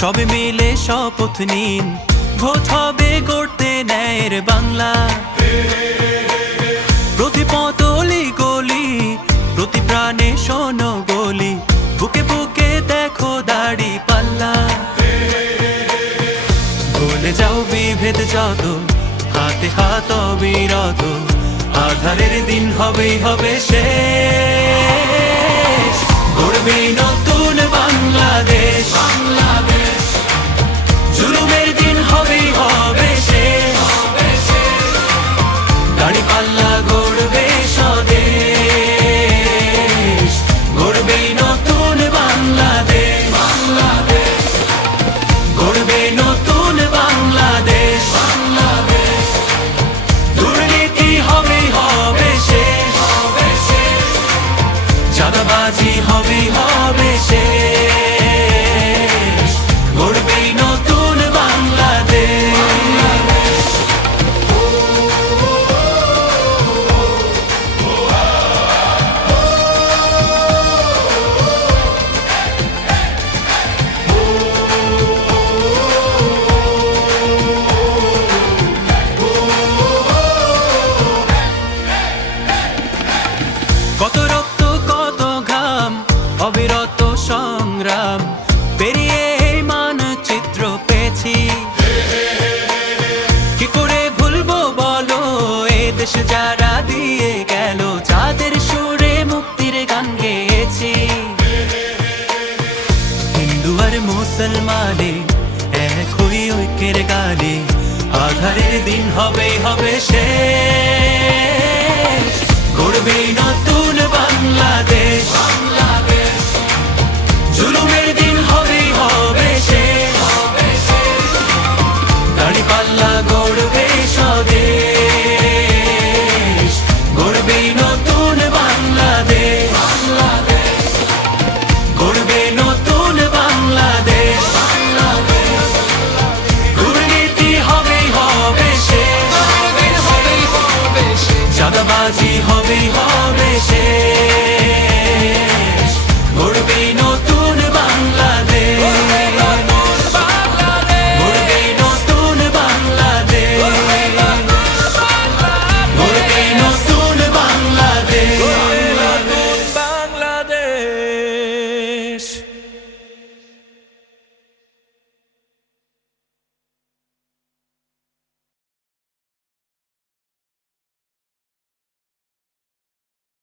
সবে মিলে শপথ নিন, ভোট হবে গড়তে ন্যায়ের বাংলা। প্রতি পতলি গলি, প্রতি প্রাণে শোনো বলি, বুকে বুকে দেখো দাড়ি পাল্লা। ভুলে যাও বিভেদ যত, হাতে হাত অবিরত, আধারের দিন হবেই হবে শেষ। গড়বে নতুন বাংলাদেশ, জুলুমের দিন হবেই হবে শেষ। দাড়ি পাল্লা গড়বে স্বদেশ, গড়বে নতুন বাংলাদেশ, গড়বে নতুন বাংলাদেশ। দুর্নীতি হবেই হবে শেষ, চাঁদাবাজি হবেই হবে শেষ। গড়বে নতুন বাংলাদেশ। কত রক্ত কত ঘাম, অবিরত সংগ্রাম পেরিয়ে এই মানচিত্র পেয়েছি। কি করে ভুলবো বলো এ দেশ যারা দিয়ে গেল, যাদের সুরে মুক্তির গান গেয়েছি। হিন্দু আর মুসলমানে এক হই ঐক্যের গানে, আধারের দিন হবেই হবে শেষ। গড়বে নতুন বাংলাদেশ, জুলুমের দিন হবেই হবে শেষ। দাড়ি পাল্লা গড়বে স্বদেশ, গড়বে নতুন বাংলাদেশ, গড়বে নতুন বাংলাদেশ। দুর্নীতি হবেই হবে শেষ, চাঁদাবাজি হবেই হবে